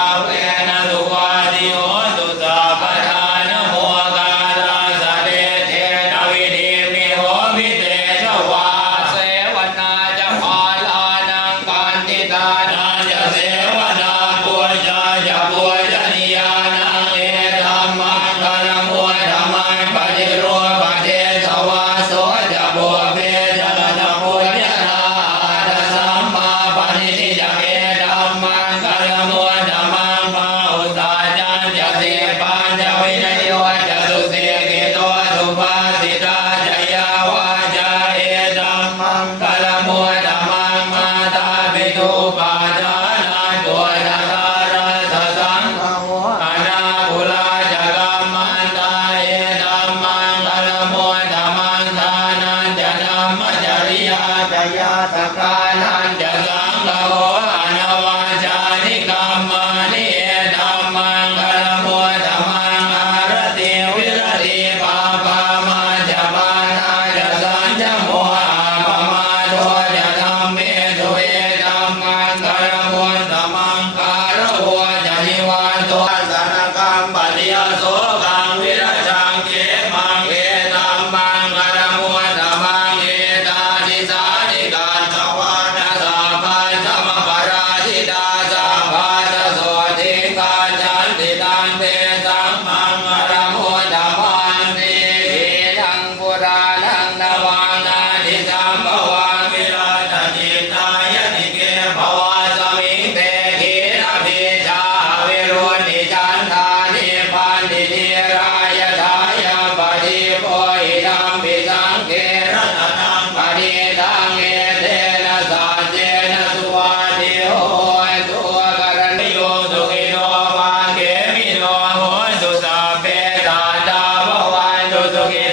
Amen. จยาสกานันเด लोके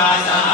Christ.